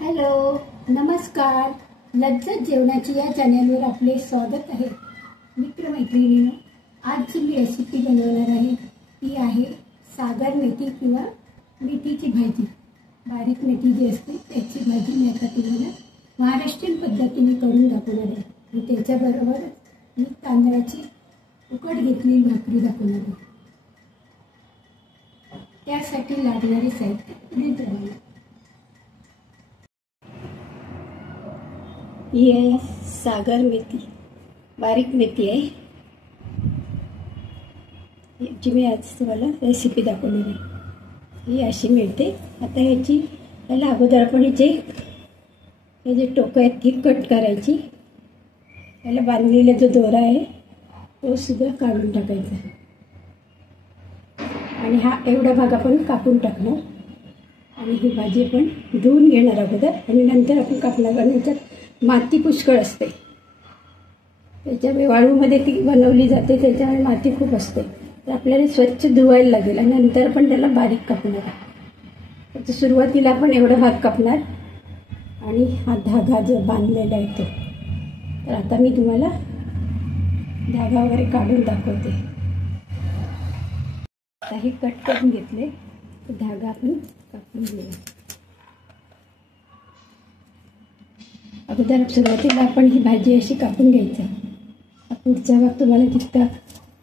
Hello, नमस्कार. लज्जत जेवणाची या चॅनलवर आपले स्वागत आहे. मित्रमैत्रिणींनो, आज जी मी रेसिपी बनवणार आहे ती आहे सागर मेथी किंवा मेथीची भाजी. बारीक मेथी जी असते त्याची भाजी मी आता तुम्हाला महाराष्ट्रीयन पद्धतीने करून दाखवणार आहे. आणि त्याच्याबरोबर मी तांदळाची उकड घेतलेली भाकरी दाखवणार आहे. त्यासाठी लागणारे साहित्य पुढील प्रमाणे. ही आहे सागर मेथी, बारीक मेथी आहे. याची मी आज तुम्हाला रेसिपी दाखवणार आहे. ही अशी मिळते. आता याला अगोदर आपण हे जे टोकं आहेत ती कट करायची. याला बांधलेला जो दोरा आहे तो सुद्धा काढून टाकायचा. आणि हा एवढा भाग आपण कापून टाकणार. आणि ही भाजी आपण धुवून घेणार अगोदर आणि नंतर आपण कापणार. कारण याच्यात माती पुष्कळ असते. त्याच्यामुळे वाळूमध्ये ती बनवली जाते, त्याच्यामुळे माती खूप असते. तर आपल्याला स्वच्छ धुवायला लागेल आणि नंतर पण त्याला बारीक कापणार. त्याच्या सुरुवातीला आपण एवढा भाग कापणार आणि हा धागा जो बांधलेला आहे तो. तर आता मी तुम्हाला धागा वगैरे काढून दाखवते. आता हे कट करून घेतले तर धागा आपण कापून घेऊया. अगोदर सुरुवातीला आपण ही भाजी अशी कापून घ्यायची. पुढचा भाग तुम्हाला जितका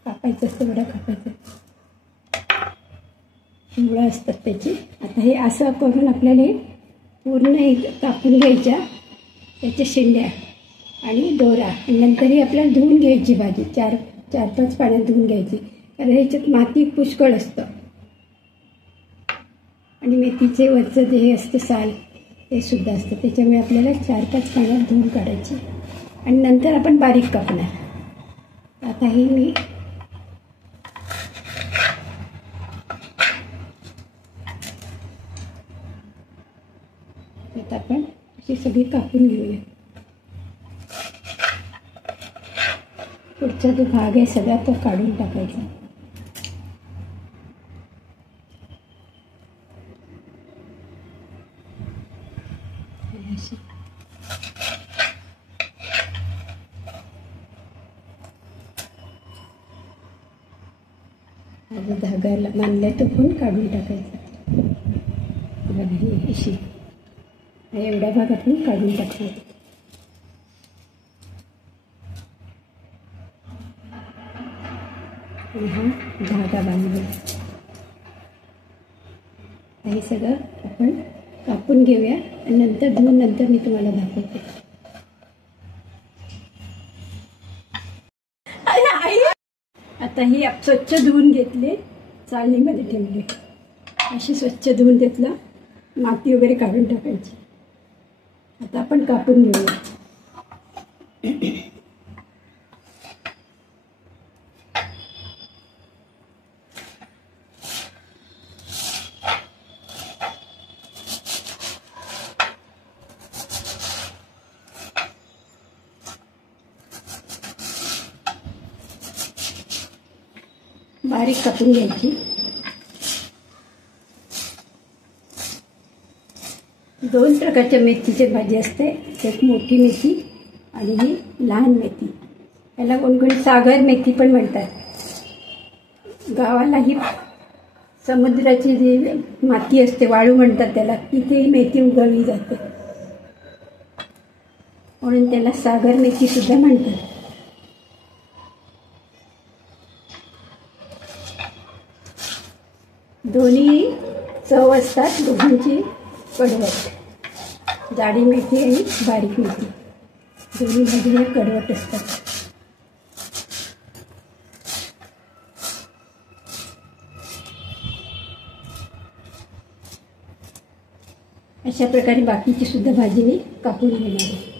कापायचं असतं तेवढा कापायचं. मुळं असतात त्याची. आता हे असं करून आपल्याला हे पूर्ण एक कापून घ्यायच्या, त्याच्या शेंड्या आणि दोरा. आणि नंतर ही आपल्याला धुवून घ्यायची भाजी. चार पाच पाण्यात धुवून घ्यायची, कारण ह्याच्यात माती पुष्कळ असतं. आणि मेथीचे वरचं जे हे असतं साल ते सुद्धा असतं, त्याच्यामुळे आपल्याला 4-5 पाण्यात धुवून काढायची आणि नंतर आपण बारीक कापणार. आता ही मी आता आपण अशी सगळी कापून घेऊया. पुढचा जो भाग आहे सगळा तो काढून टाकायचा. जो धागाला बांधलाय तो पण काढून टाकायचा. अशी एवढा भाग आपण काढून टाकायचा. हा धागा बांधला. हे सगळं आपण कापून घेऊया आणि नंतर धुवून नंतर मी तुम्हाला दाखवते. आता ही स्वच्छ धुवून घेतले, चाळणीमध्ये ठेवले. अशी स्वच्छ धुवून घेतला, माती वगैरे काढून टाकायची. आता आपण कापून घेऊया. बारीक कापून घ्यायची. दोन प्रकारच्या मेथीची भाजी असते. एक मोठी मेथी आणि ही लहान मेथी. याला कोणकोणी सागर मेथी पण म्हणतात. गावाला ही समुद्राची जी माती असते, वाळू म्हणतात त्याला, तिथे ही मेथी उगवली जाते, म्हणून त्याला सागर मेथी सुद्धा म्हणतात. दोन्ही चव असतात, दोघांची कडवट. जाडी मेथी आणि बारीक मेथी दोन्ही भाज्या कडवट असतात. अशा प्रकारे बाकीची सुद्धा भाजी मी कापून घेणार आहे.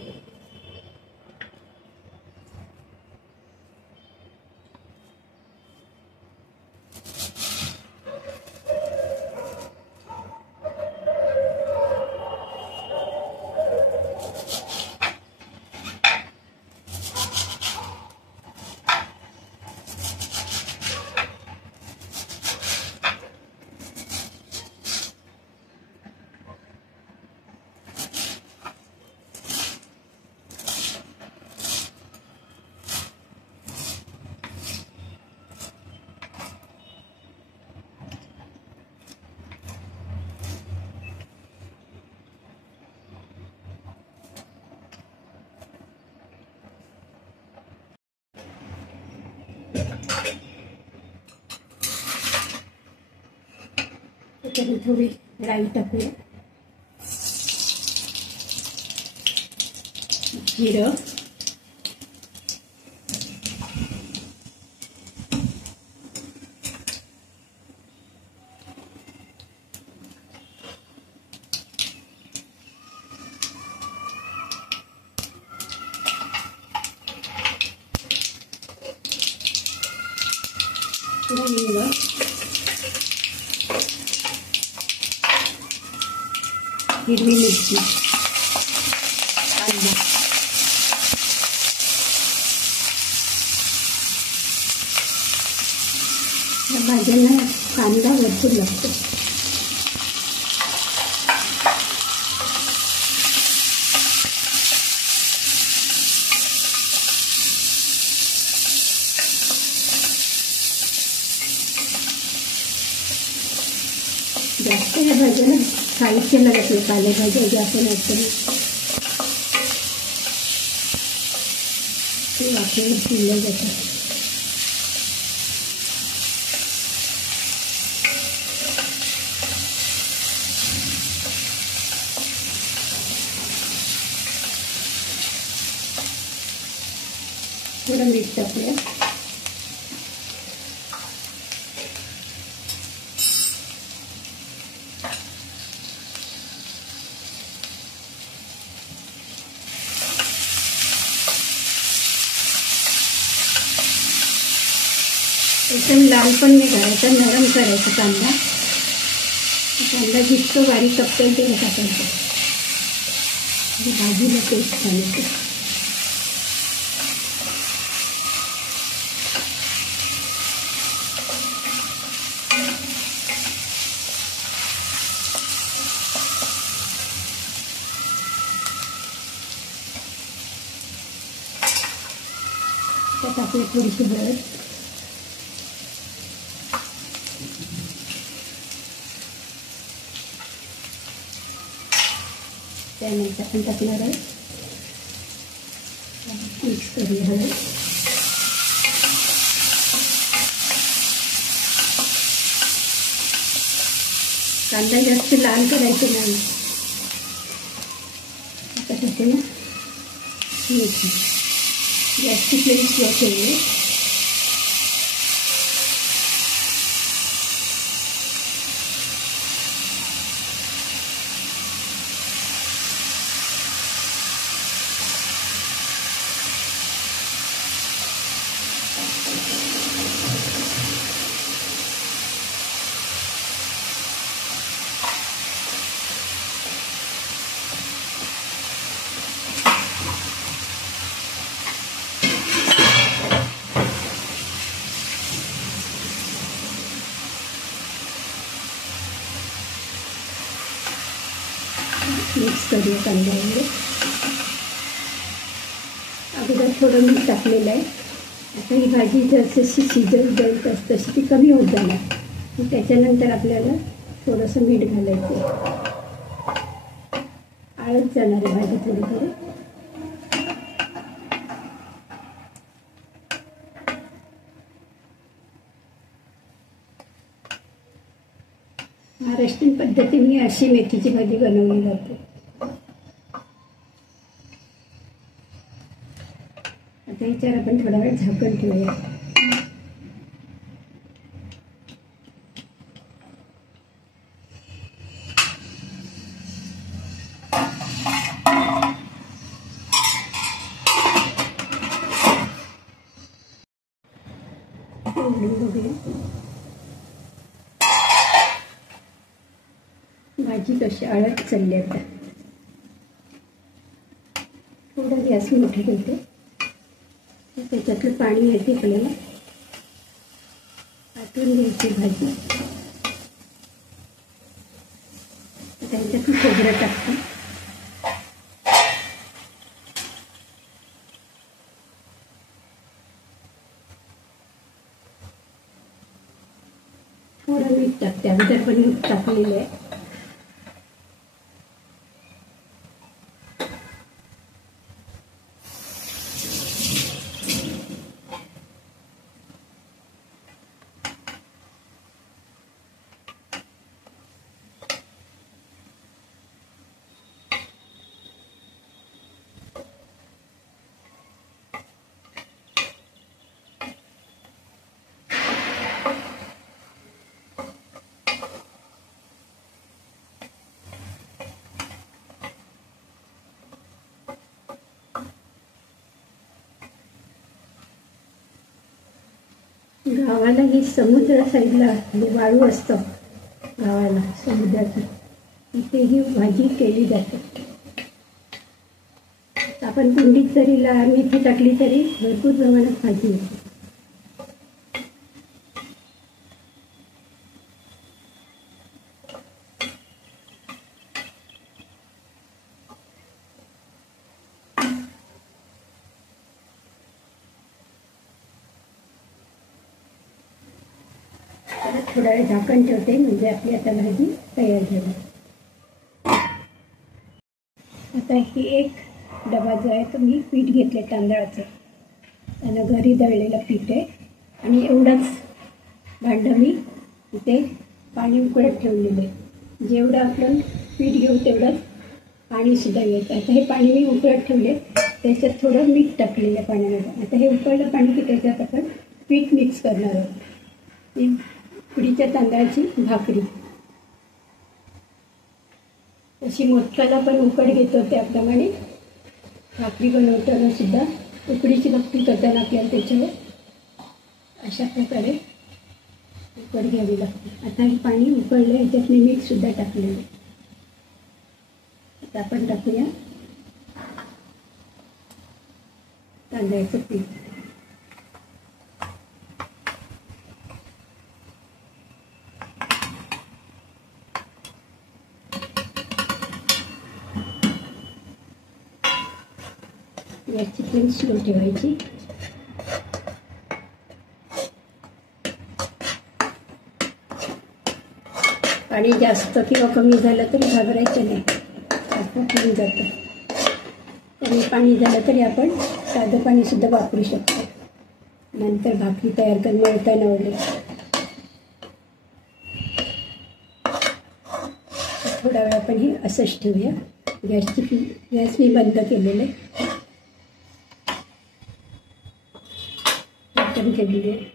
त्याच्यात थोडी राई टाकूया, जिरं, हिंग, हिरवी मिरची, कांदा, या भाज्यांना कांदा भरपूर लागतो. जास्त या भाज्याला साहित्य लागत नाही, पालेभाज्या ज्या आपण असतो ते वापरून शिजल्या जातात. थोडं मीठ टाकूया, एकदम लाल पण नाही करायचा, नरम करायचा कांदा. कांदा जितकं बारीक कापता ते टाकायचं, भाजीला टेस्ट छान येते. त्यात आपली थोडीशी हळद, त्यानंतर आपण टाकणार आहे, मिक्स करूया हळद. कांदा जास्त लाल करायचं नाही. आता टाकूया मिरची, गॅसची फ्लेम स्लो ठेवूया. मिक्स करूया कांद्यावर. अगोदर थोडं मीठ टाकलेलं आहे. आता ही भाजी जसं शिजत जाईल तशी ती कमी होत जाणार. त्याच्यानंतर आपल्याला थोडंसं मीठ घालायचं. आळत जाणार आहे भाजी थोडी थोडी. महाराष्ट्रीयन पद्धतीने अशी मेथीची भाजी बनवली जाते. आता याच्यावर आपण थोडा वेळ झाकण ठेवूया. भाजी कशी आळत चालली. आता थोडं गॅस मोठे ठेवते. त्याच्यातलं पाणी येते आपल्याला आटून घ्यायची भाजी. त्याच्यातून खोबरं टाकते. थोडं मीठ टाकते. अगोदर पण मीठ टाकलेलं आहे. गावाला ही समुद्र साईडला म्हणजे वाळू असतं गावाला समुद्राचं, इथे ही भाजी केली जाते. आपण कुंडीत जरी लाल मेथी टाकली तरी भरपूर प्रमाणात भाजी येते. थोडा वेळ झाकण ठेवते म्हणजे आपली आता भाजी तयार झाली. आता ही एक डबा जो आहे तो मी पीठ घेतले तांदळाचं, त्यानं घरी दळलेलं पीठ आहे आणि एवढंच भांडं मी इथे पाणी उकळत ठेवलेलं आहे. जेवढं आपण पीठ घेऊ तेवढंच पाणीसुद्धा घ्यायचं. आता हे पाणी मी उकळत ठेवले, त्याच्यात थोडं मीठ टाकलेलं आहे पाण्यामध्ये. आता हे उकळलं पाणी की त्याच्यात आपण पीठ मिक्स करणार आहोत. उकडीच्या तांदळाची भाकरी, तशी मोदकाला पण उकड घेतो त्याप्रमाणे भाकरी बनवताना सुद्धा उकडीची भाकरी करताना आपल्याला त्याच्यावर अशा प्रकारे उकड घ्यावी लागते. आता हे पाणी उकळलं, ह्याच्यात मी मीठसुद्धा टाकलेलं. आता आपण टाकूया तांदळाचं पीठ. याची फ्लेम स्लो ठेवायची. पाणी जास्त किंवा कमी झालं तरी घाबरायचं नाही, आपोआप होऊन जातं. कमी पाणी झालं तरी आपण साधं पाणीसुद्धा वापरू शकतो. नंतर भाकरी तयार करून मळताना वगैरे. थोडा वेळ आपण हे असंच ठेवूया. गॅस मी बंद केलेलं आहे. केलेली आहे.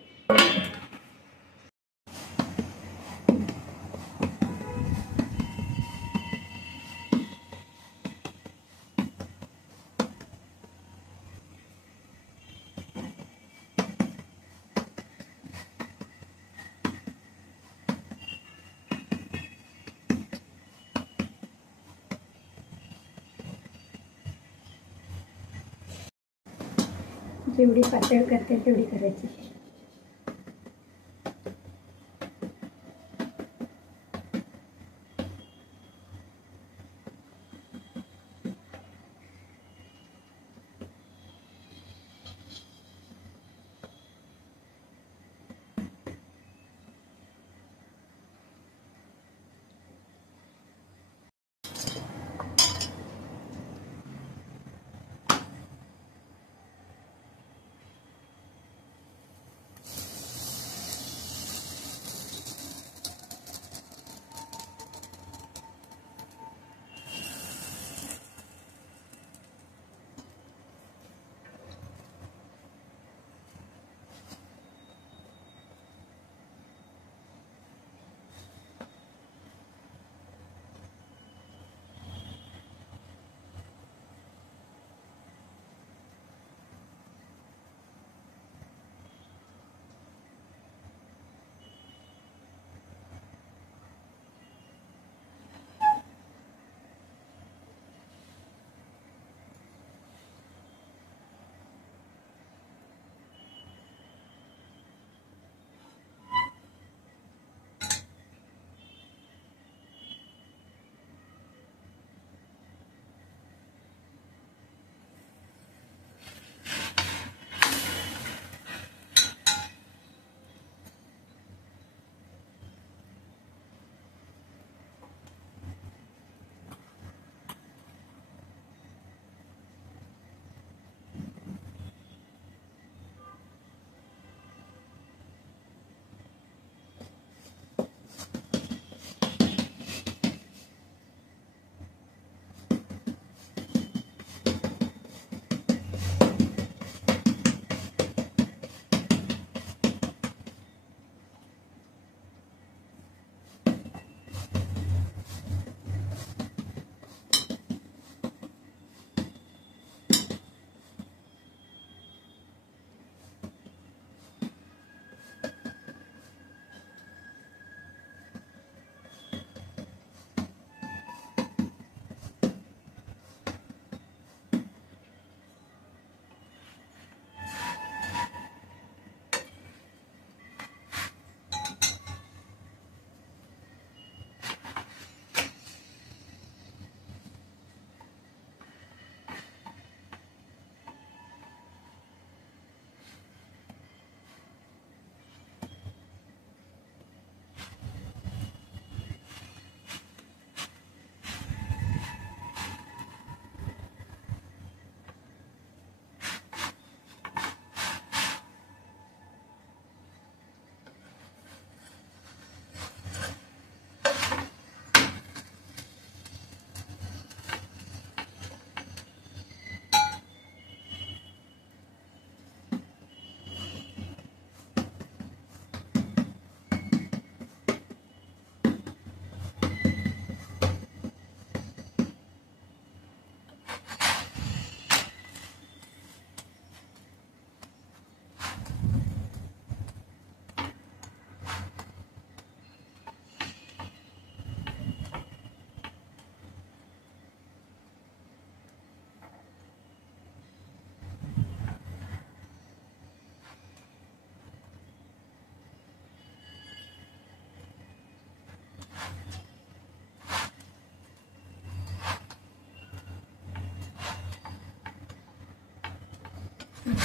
जेवढी पातळ करते तेवढी करायची.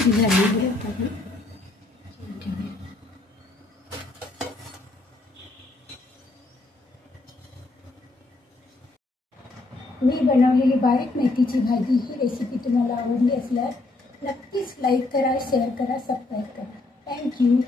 झाली आता आपण ठेवूया. मी बनवलेली बारीक मेथीची भाजी ही रेसिपी तुम्हाला आवडली असल्यास नक्कीच लाईक करा, शेअर करा, सबस्क्राईब करा. थँक्यू.